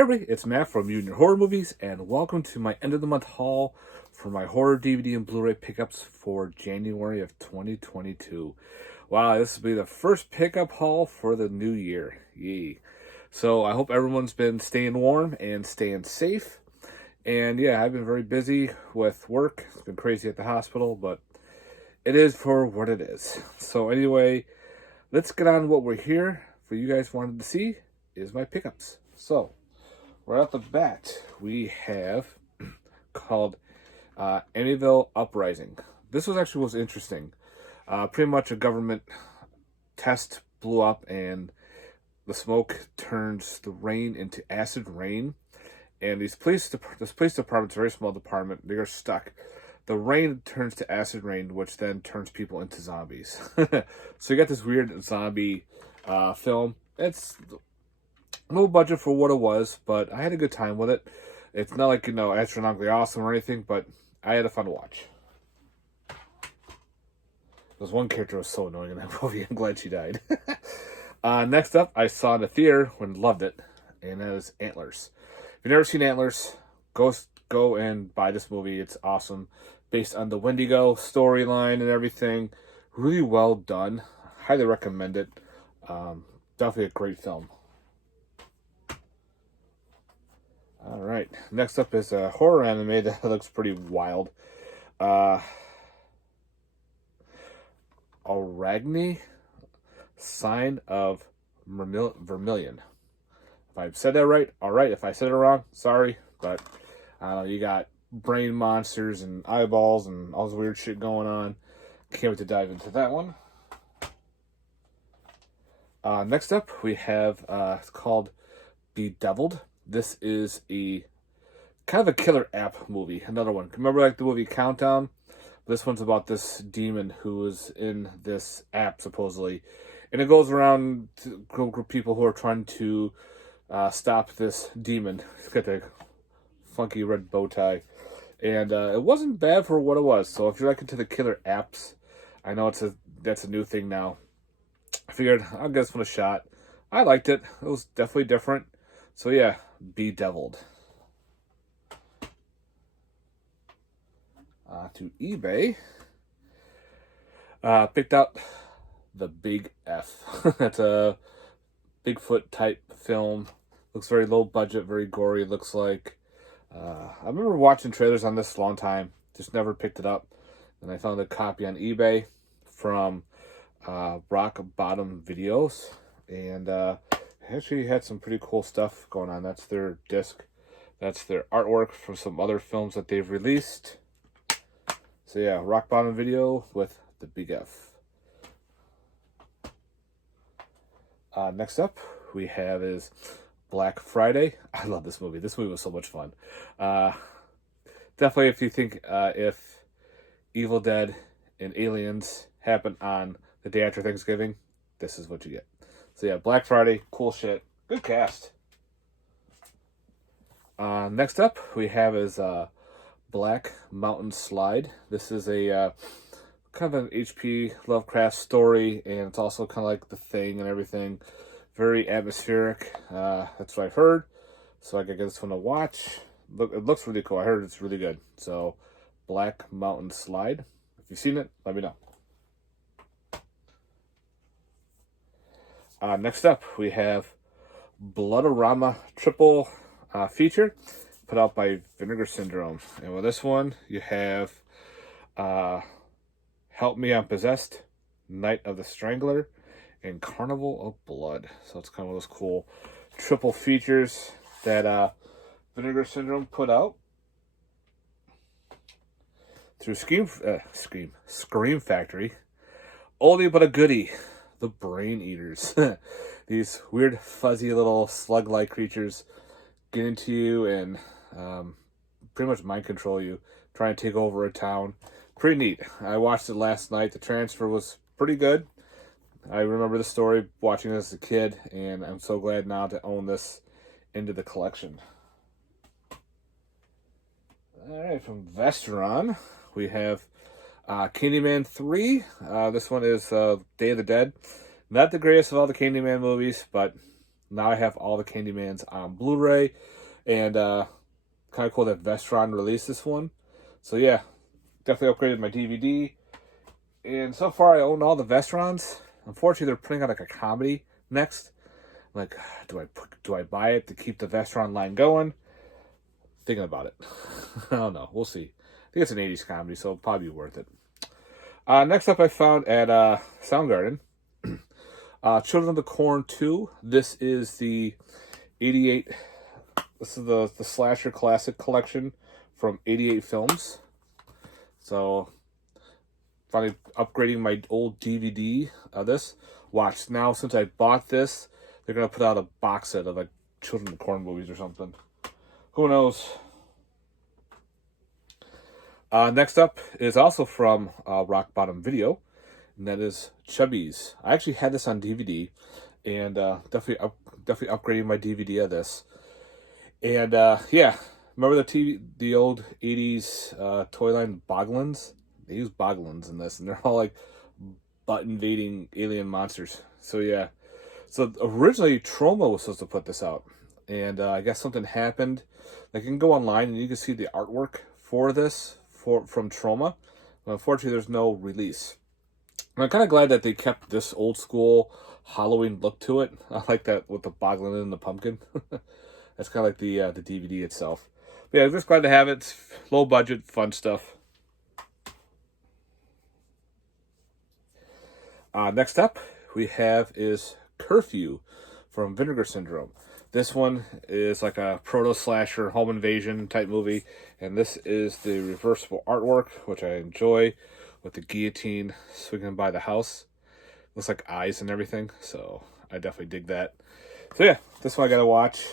everybody, it's Matt from Mutant Horror Movies, and welcome to my end of the month haul for my horror DVD and Blu-ray pickups for January of 2022. Wow, this will be the first pickup haul for the new year. Yee. So I hope everyone's been staying warm and staying safe. And yeah, I've been very busy with work. It's been crazy at the hospital, but it is for what it is. So anyway, let's get on what we're here for. You guys wanted to see is my pickups. So right off the bat, we have called Anyville Uprising. This was interesting. Pretty much a government test blew up, and the smoke turns the rain into acid rain. And this police department's a very small department. They are stuck. The rain turns to acid rain, which then turns people into zombies. So you got this weird zombie film. It's low budget for what it was, but I had a good time with it. It's not like, astronomically awesome or anything, but I had a fun watch. There's one character was so annoying in that movie. I'm glad she died. Next up, I saw in the theater and loved it, and that is Antlers. If you've never seen Antlers, go and buy this movie. It's awesome. Based on the Wendigo storyline and everything. Really well done. Highly recommend it. Definitely a great film. Alright, next up is a horror anime that looks pretty wild. Aragni, Sign of Vermilion. If I've said that right, alright. If I said it wrong, sorry. But, I don't know, you got brain monsters and eyeballs and all this weird shit going on. Can't wait to dive into that one. Next up, we have, it's called Bedeviled. This is a kind of a killer app movie. Another one. Remember like the movie Countdown? This one's about this demon who is in this app, supposedly. And it goes around to a group of people who are trying to stop this demon. He's got the funky red bow tie. And it wasn't bad for what it was. So if you're like into the killer apps, I know that's a new thing now. I figured I'll give this one a shot. I liked it. It was definitely different. So yeah, Bedeviled. To eBay. Picked out The Big F. That's a Bigfoot type film. Looks very low budget, very gory, it looks like. I remember watching trailers on this a long time. Just never picked it up. And I found a copy on eBay from Rock Bottom Videos. And actually had some pretty cool stuff going on. That's their disc. That's their artwork from some other films that they've released. So yeah, Rock Bottom Video with The Big F. Next up, we have is Black Friday. I love this movie. This movie was so much fun. Definitely if you think if Evil Dead and Aliens happen on the day after Thanksgiving, this is what you get. So yeah, Black Friday, cool shit. Good cast. Next up, we have is Black Mountain Slide. This is a kind of an H.P. Lovecraft story, and it's also kind of like The Thing and everything. Very atmospheric. That's what I've heard. So I gotta get this one to watch. It looks really cool. I heard it's really good. So, Black Mountain Slide. If you've seen it, let me know. Next up, we have Blood-O-Rama triple feature put out by Vinegar Syndrome. And with this one, you have Help Me I'm Possessed, Night of the Strangler, and Carnival of Blood. So it's kind of those cool triple features that Vinegar Syndrome put out through Scream Factory. Oldie but a goodie. The Brain Eaters. These weird, fuzzy little slug-like creatures get into you and pretty much mind control you, try and take over a town. Pretty neat. I watched it last night. The transfer was pretty good. I remember the story, watching this as a kid, and I'm so glad now to own this into the collection. Alright, from Vestron, we have Candyman III. This one is Day of the Dead. Not the greatest of all the Candyman movies, but Now I have all the Candymans on Blu-ray, and kind of cool that Vestron released this one. So yeah, definitely upgraded my DVD. And so far I own all the Vestrons. Unfortunately, they're putting out like a comedy next. Like, do I buy it to keep the Vestron line going? Thinking about it. I don't know. We'll see. I think it's an 80s comedy, so it'll probably be worth it. Next up I found at Soundgarden. Children of the Corn 2. This is the 88... This is the Slasher Classic Collection from 88 Films. So, finally upgrading my old DVD of this. Watch, now since I bought this, they're going to put out a box set of like Children of the Corn movies or something. Who knows? Next up is also from Rock Bottom Video, and that is Chubs. I actually had this on DVD, and definitely upgrading my DVD of this. And yeah, remember the old 80s toy line Boglins? They use Boglins in this, and they're all like butt invading alien monsters. So yeah, so originally Troma was supposed to put this out, and I guess something happened. Like, you can go online and you can see the artwork for this from Troma. But unfortunately, there's no release. And I'm kind of glad that they kept this old school Halloween look to it. I like that with the boglin and the pumpkin. That's kind of like the DVD itself. But yeah, I'm just glad to have it. It's low budget, fun stuff. Next up, we have is Curfew from Vinegar Syndrome. This one is like a proto-slasher home invasion type movie, and this is the reversible artwork, which I enjoy, with the guillotine swinging by the house. Looks like eyes and everything, so I definitely dig that. So yeah, this one I gotta watch.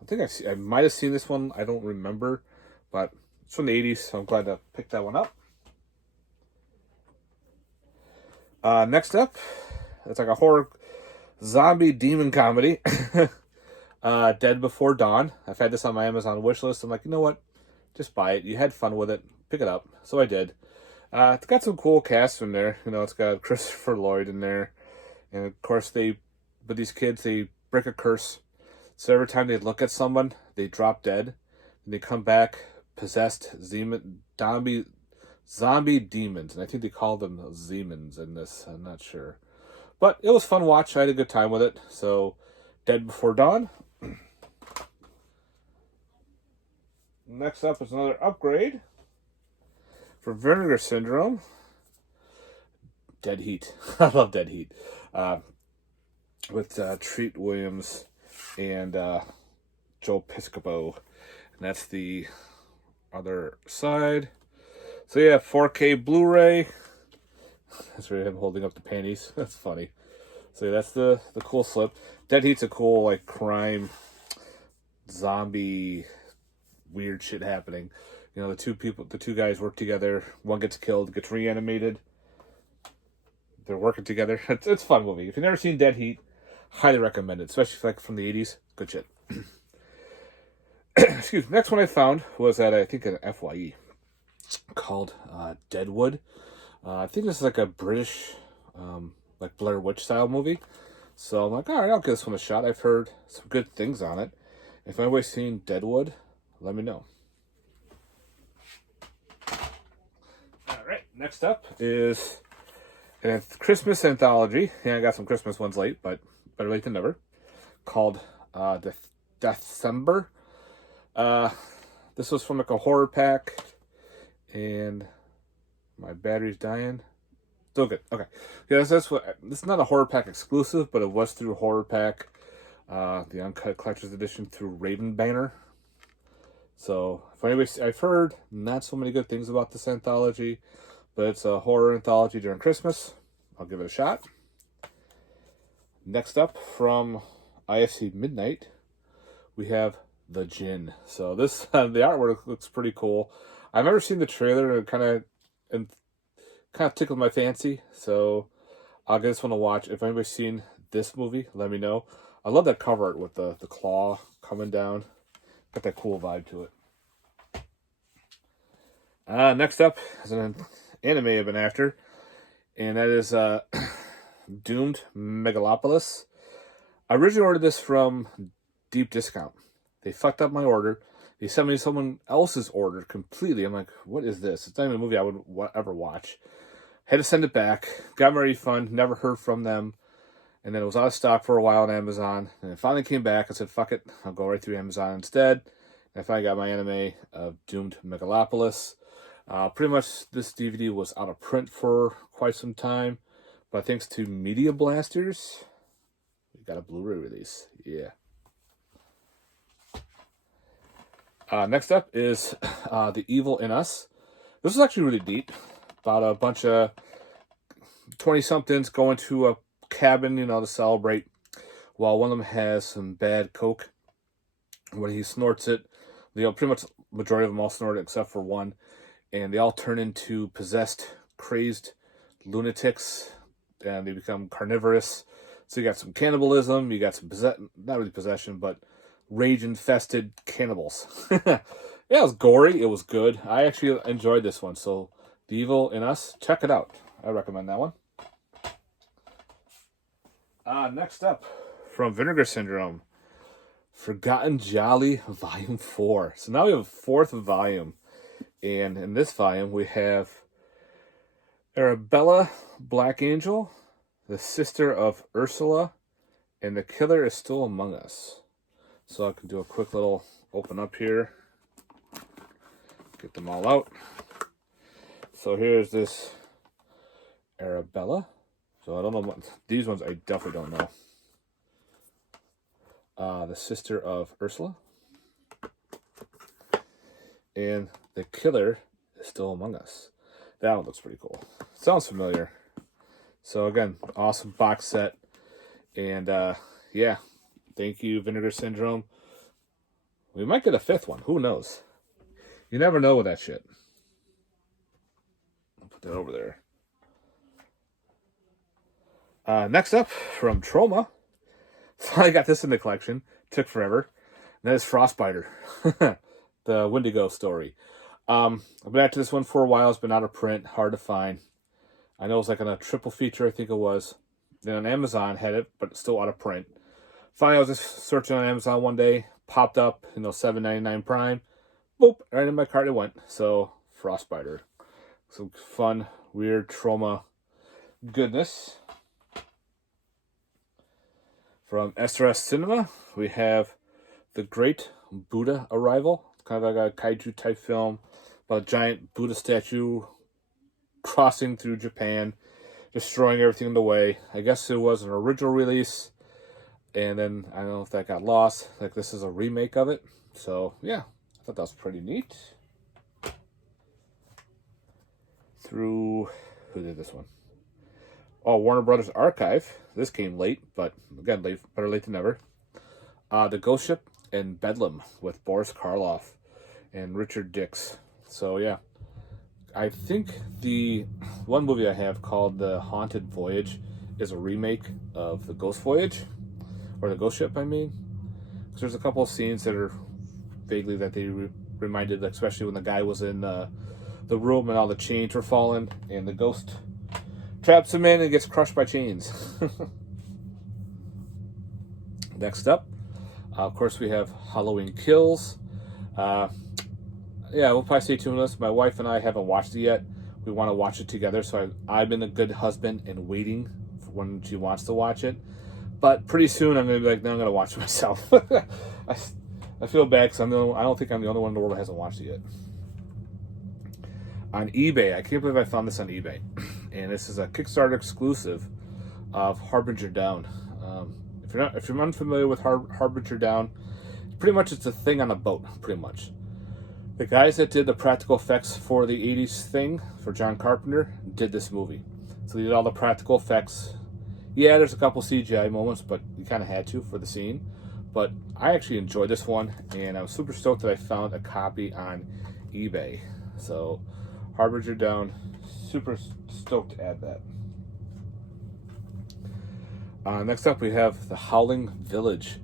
I think I might have seen this one, I don't remember, but it's from the 80s, so I'm glad to pick that one up. Next up, it's like a horror zombie demon comedy. Dead Before Dawn. I've had this on my Amazon wish list. I'm like, you know what? Just buy it. You had fun with it. Pick it up. So I did. It's got some cool casts in there. You know, it's got Christopher Lloyd in there. And of course, but these kids, they break a curse. So every time they look at someone, they drop dead. And they come back possessed zombie demons. And I think they call them Zemans in this. I'm not sure. But it was fun watch. I had a good time with it. So, Dead Before Dawn. Next up is another upgrade for Vinegar Syndrome. Dead Heat. I love Dead Heat. With Treat Williams and Joe Piscopo. And that's the other side. So yeah, 4K Blu-ray. That's really him holding up the panties. That's funny. So yeah, that's the cool slip. Dead Heat's a cool like crime, zombie, weird shit happening. You know, the two guys work together. One gets killed, gets reanimated. They're working together. It's a fun movie. If you've never seen Dead Heat, highly recommend it. Especially like from the 80s. Good shit. Excuse me. Next one I found was at, I think, an FYE called Deadwood. I think this is like a British, like Blair Witch style movie. So I'm like, all right, I'll give this one a shot. I've heard some good things on it. If anybody's seen Deadwood, let me know. All right, next up is a Christmas anthology. Yeah, I got some Christmas ones late, but better late than never. Called December. This was from like a horror pack, and my battery's dying. Still good. Okay. Yeah, this is not a horror pack exclusive, but it was through horror pack, the uncut collector's edition through Raven Banner. So, I've heard not so many good things about this anthology, but it's a horror anthology during Christmas. I'll give it a shot. Next up, from IFC Midnight, we have The Djinn. So this, the artwork looks pretty cool. I've never seen the trailer, and it kind of tickled my fancy, so I'll give this one a watch. If anybody's seen this movie, let me know. I love that cover art with the claw coming down. Got that cool vibe to it. Next up is an anime I've been after, and that is Doomed Megalopolis. I originally ordered this from Deep Discount. They fucked up my order. They sent me someone else's order completely. I'm like, what is this? It's not even a movie I would ever watch. Had to send it back. Got my refund. Never heard from them. And then it was out of stock for a while on Amazon. And it finally came back. I said, fuck it. I'll go right through Amazon instead. And I finally got my anime of Doomed Megalopolis. Pretty much this DVD was out of print for quite some time. But thanks to Media Blasters, we got a Blu-ray release. Yeah. Next up is The Evil in Us. This is actually really neat. About a bunch of 20-somethings going to a cabin, to celebrate, while one of them has some bad coke. When he snorts it, pretty much majority of them all snort it except for one, and they all turn into possessed, crazed lunatics, and they become carnivorous. So you got some cannibalism, you got some not really possession, but rage-infested cannibals. Yeah, it was gory, it was good. I actually enjoyed this one, so The Evil in Us, check it out. I recommend that one. Next up, from Vinegar Syndrome, Forgotten Jolly Volume 4. So now we have a fourth volume. And in this volume, we have Arabella Black Angel, the sister of Ursula, and the killer is still among us. So I can do a quick little open up here. Get them all out. So here's this Arabella. So I don't know what these ones. I definitely don't know. The sister of Ursula, and the killer is still among us. That one looks pretty cool. Sounds familiar. So again, awesome box set, and yeah, thank you, Vinegar Syndrome. We might get a fifth one. Who knows? You never know with that shit. I'll put that over there. Next up, from Troma. Finally got this in the collection. Took forever. And that is Frostbiter. The Wendigo story. I've been after this one for a while. It's been out of print. Hard to find. I know it was like on a triple feature, I think it was. Then on Amazon had it, but it's still out of print. Finally, I was just searching on Amazon one day. Popped up, $7.99 Prime. Boop, right in my cart it went. So, Frostbiter. Some fun, weird Troma goodness. From SRS Cinema, we have The Great Buddha Arrival. It's kind of like a kaiju type film about a giant Buddha statue crossing through Japan, destroying everything in the way. I guess it was an original release, and then I don't know if that got lost. Like, this is a remake of it. So, yeah, I thought that was pretty neat. Who did this one? Oh, Warner Brothers Archive. This came late, but again, better late than never. The Ghost Ship and Bedlam with Boris Karloff and Richard Dix. So, yeah. I think the one movie I have called The Haunted Voyage is a remake of The Ghost Voyage. Or The Ghost Ship, I mean. Because there's a couple of scenes that are vaguely that they reminded, especially when the guy was in the room and all the chains were falling, and the ghost traps him in and gets crushed by chains. Next up, of course, we have Halloween Kills. Yeah, we'll probably stay tuned with this. My wife and I haven't watched it yet. We want to watch it together, so I've been a good husband and waiting for when she wants to watch it. But pretty soon, I'm going to be like, no, I'm going to watch it myself. I feel bad because I don't think I'm the only one in the world that hasn't watched it yet. On eBay, I can't believe I found this on eBay. And this is a Kickstarter exclusive of Harbinger Down. If you're unfamiliar with Harbinger Down, pretty much it's a thing on a boat, pretty much. The guys that did the practical effects for the 80s thing, for John Carpenter, did this movie. So they did all the practical effects. Yeah, there's a couple CGI moments, but you kind of had to for the scene. But I actually enjoyed this one, and I was super stoked that I found a copy on eBay. So, Harbinger Down, super stoked to add that. Next up, we have The Howling Village.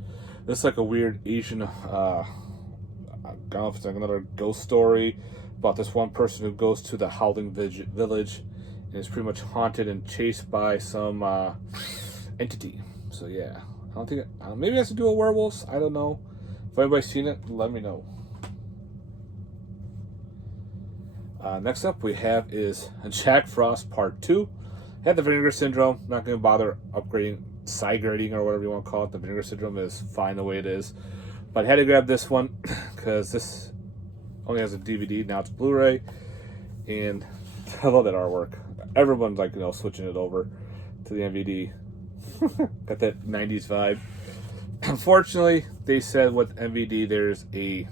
This is like a weird Asian, I don't know if it's like another ghost story about this one person who goes to the Howling Village and is pretty much haunted and chased by some entity. So yeah, don't think maybe it has to do with werewolves. I don't know. If anybody's seen it, let me know. Next up we have is Jack Frost Part 2. Had the vinegar syndrome. Not going to bother upgrading, side grading, or whatever you want to call it. The vinegar syndrome is fine the way it is. But I had to grab this one because this only has a DVD. Now it's Blu-ray. And I love that artwork. Everyone's like, switching it over to the DVD. Got that 90s vibe. Unfortunately, they said with MVD there's a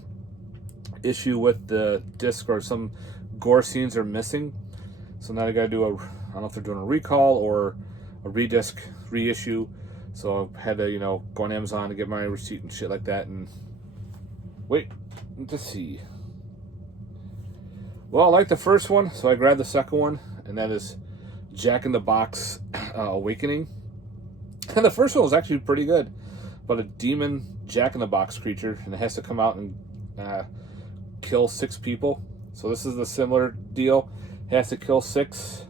issue with the disc, or some gore scenes are missing. So now they gotta do I don't know if they're doing a recall or a redisc reissue. So I had to, go on Amazon to get my receipt and shit like that. And wait, let's see. Well, I like the first one, so I grabbed the second one, and that is Jack in the Box Awakening. And the first one was actually pretty good. But a demon Jack in the Box creature, and it has to come out and kill 6 people. So this is a similar deal. It has to kill 6.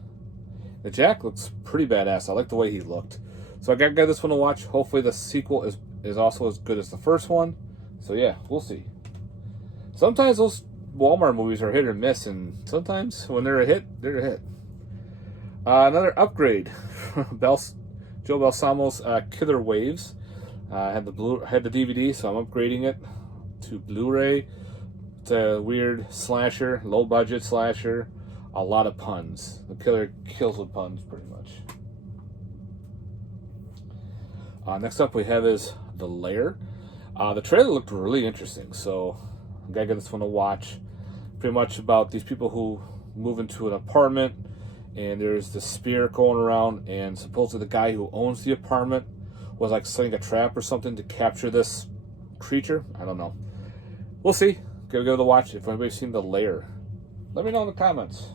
The Jack looks pretty badass. I like the way he looked. So I got this one to watch. Hopefully the sequel is also as good as the first one. So yeah, we'll see. Sometimes those Walmart movies are hit or miss, and sometimes when they're a hit, they're a hit. Another upgrade. Joe Balsamo's Killer Waves. Had the DVD, so I'm upgrading it to Blu-ray. It's a weird slasher, low budget slasher, a lot of puns. The killer kills with puns, pretty much. Next up we have is the Lair. The trailer looked really interesting, so I gotta get this one to watch. Pretty much about these people who move into an apartment, and there's this spirit going around, and supposedly the guy who owns the apartment was like setting a trap or something to capture this creature. I don't know. We'll see. Gotta give it a watch. If anybody's seen the Lair, let me know in the comments.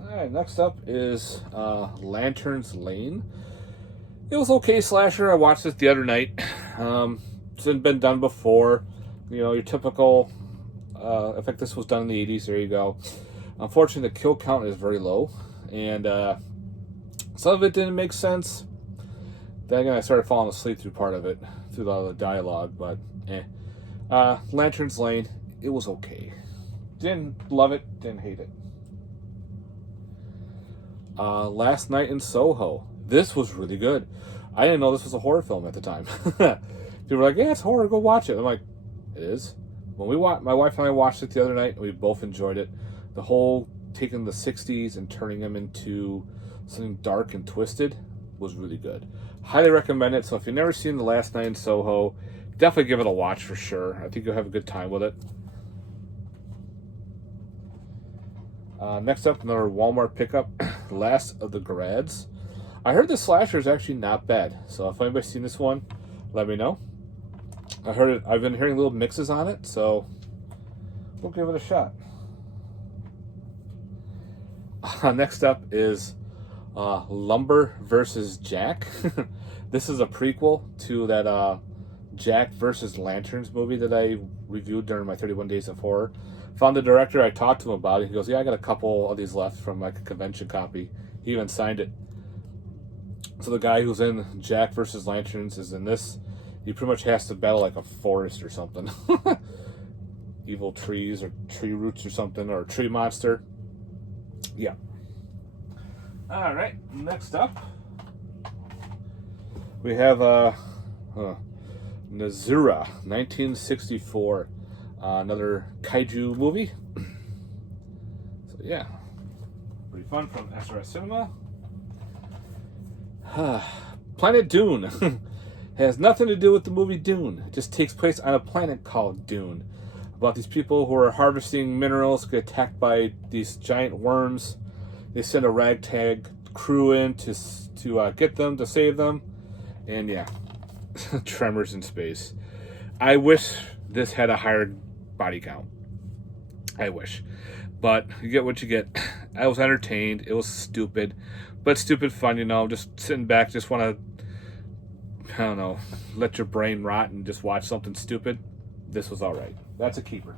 Alright, next up is Lantern's Lane. It was okay slasher. I watched this the other night. It's been done before. Your typical, I think this was done in the 80s. There you go. Unfortunately, the kill count is very low. And some of it didn't make sense. Then again, I started falling asleep through part of it, through all the dialogue, but Lantern's Lane, it was okay. Didn't love it, didn't hate it. Last Night in Soho. This was really good. I didn't know this was a horror film at the time. People were like, yeah, it's horror, go watch it. I'm like, it is? When my wife and I watched it the other night, and we both enjoyed it. The whole taking the 60s and turning them into something dark and twisted was really good. Highly recommend it. So if you've never seen The Last Night in Soho, definitely give it a watch for sure. I think you'll have a good time with it. Next up, another Walmart pickup, Last of the Grads. I heard the slasher is actually not bad. So if anybody's seen this one, let me know. I've been hearing little mixes on it, so we'll give it a shot. Next up is Lumber vs. Jack. This is a prequel to that Jack vs. Lanterns movie that I reviewed during my 31 Days of Horror. Found the director, I talked to him about it. He goes, yeah, I got a couple of these left from like a convention copy. He even signed it. So the guy who's in Jack vs. Lanterns is in this. He pretty much has to battle like a forest or something. Evil trees or tree roots or something, or a tree monster. Yeah. Alright, next up we have Nazura, 1964. Another kaiju movie. So yeah, pretty fun from SRS Cinema. Planet Dune. Has nothing to do with the movie Dune. It just takes place on a planet called Dune. About these people who are harvesting minerals, get attacked by these giant worms. They send a ragtag crew in to get them, to save them. And yeah, tremors in space. I wish this had a higher body count. I wish. But you get what you get. I was entertained. It was stupid. But stupid fun, just sitting back, just want to, I don't know, let your brain rot and just watch something stupid. This was alright. That's a keeper.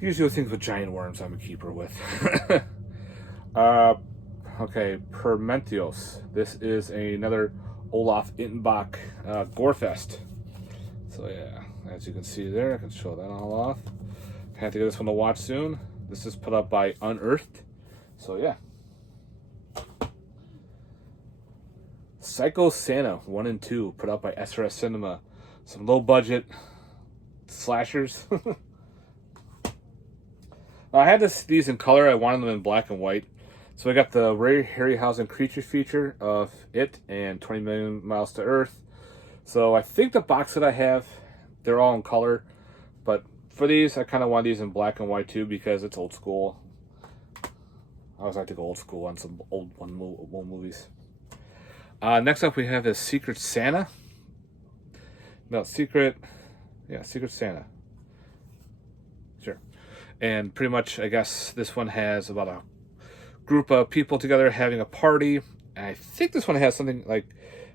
Usually things with giant worms I'm a keeper with. Okay, Prometheus. This is another Olaf Ittenbach gore fest. So yeah, as you can see there, I can show that all off. Have to get this one to watch soon. This is put up by Unearthed. So yeah. Psycho Santa 1 and 2, put up by SRS Cinema. Some low budget slashers. I had these in color. I wanted them in black and white. So I got the Ray Harryhausen creature feature of It and 20 Million Miles to Earth. So I think the box that I have, they're all in color. But for these, I kind of want these in black and white too because it's old school. I always like to go old school on some old movies. Next up we have the Secret Santa. Secret Santa. Sure. And pretty much, I guess, this one has about a group of people together having a party. And I think this one has something like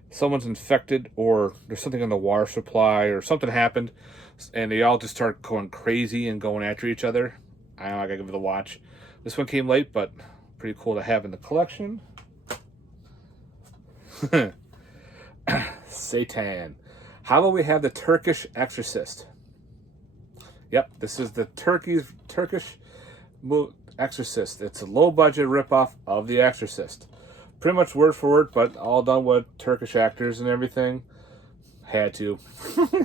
someone's infected or there's something in the water supply or something happened. And they all just start going crazy and going after each other. I don't know, I gotta give it a watch. This one came late, but pretty cool to have in the collection. Satan. How about we have the Turkish Exorcist? Yep, this is the Turkish Exorcist. It's a low-budget ripoff of The Exorcist. Pretty much word for word, but all done with Turkish actors and everything. Had to.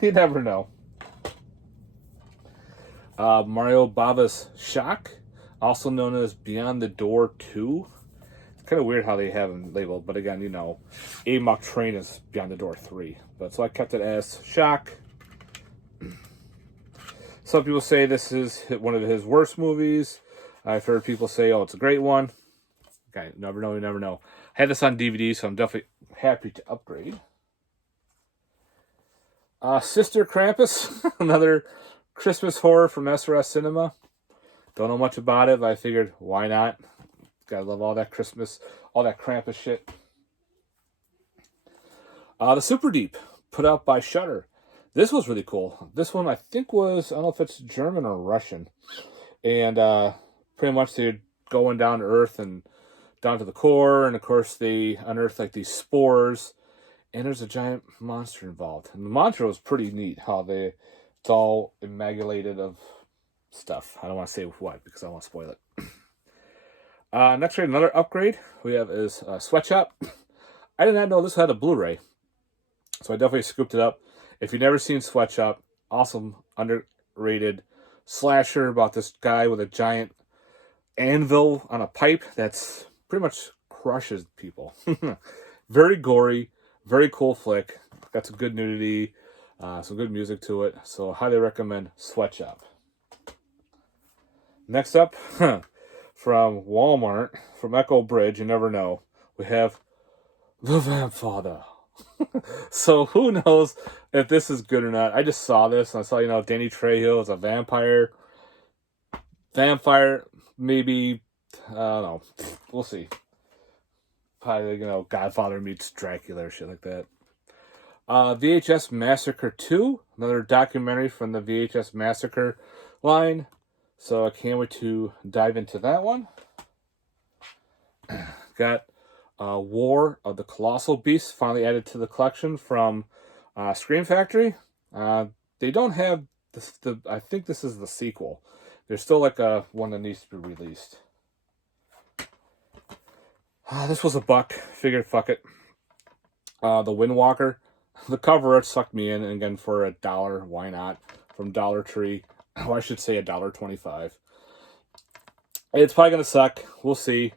You never know. Mario Bava's Shock, also known as Beyond the Door 2. It's kind of weird how they have them labeled, but again, you know, Amok Train is Beyond the Door 3. But so I kept it as Shock. Some people say this is one of his worst movies. I've heard people say, oh, it's a great one. Okay, never know, you never know. I had this on DVD, so I'm definitely happy to upgrade. Sister Krampus, another Christmas horror from SRS Cinema. Don't know much about it, but I figured, why not? Gotta love all that Christmas, all that Krampus shit. The Superdeep, put out by Shudder. This was really cool. This one, I think was, I don't know if it's German or Russian. And pretty much they're going down to Earth and down to the core. And of course, they unearth like these spores. And there's a giant monster involved. And the monster was pretty neat, how it's all amalgamated of stuff. I don't want to say what, because I don't want to spoil it. Next, another upgrade we have is Sweatshop. I did not know this had a Blu-ray. So I definitely scooped it up. If you've never seen Sweatshop, awesome, underrated slasher about this guy with a giant anvil on a pipe that's pretty much crushes people. Very gory, very cool flick. Got some good nudity, some good music to it. So highly recommend Sweatshop. Next up, from Walmart, from Echo Bridge, you never know, we have The Vampfather. So who knows if this is good or not. I just saw this and I saw, you know, Danny Trejo is a vampire. Maybe, I don't know. We'll see. Probably, you know, Godfather meets Dracula or shit like that. VHS Massacre II, another documentary from the VHS Massacre line. So I can't wait to dive into that one. Got War of the Colossal Beasts finally added to the collection from Scream Factory. They don't have I think this is the sequel. There's still like one that needs to be released. This was $1. Figured, fuck it. The Windwalker. The cover art sucked me in, and again for $1, why not? From Dollar Tree. Or I should say $1.25. It's probably gonna suck. We'll see.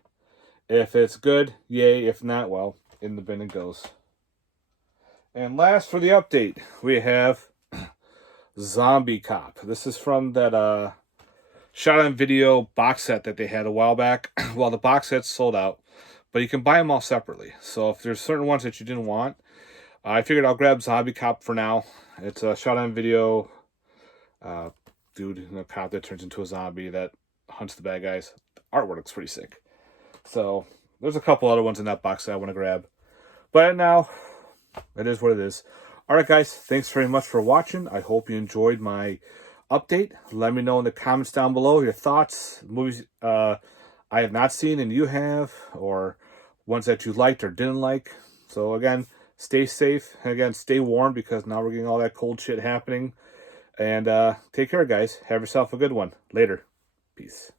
If it's good, yay. If not, well, in the bin it goes. And last for the update, we have Zombie Cop. This is from that shot on video box set that they had a while back. Well, the box set's sold out, but you can buy them all separately. So if there's certain ones that you didn't want, I figured I'll grab Zombie Cop for now. It's a shot on video dude in a cop that turns into a zombie that hunts the bad guys. The artwork looks pretty sick. So there's a couple other ones in that box that I want to grab. But now, it is what it is. Alright guys, thanks very much for watching. I hope you enjoyed my update. Let me know in the comments down below your thoughts, movies I have not seen and you have, or ones that you liked or didn't like. So again, stay safe. Again, stay warm because now we're getting all that cold shit happening. And take care, guys. Have yourself a good one. Later. Peace.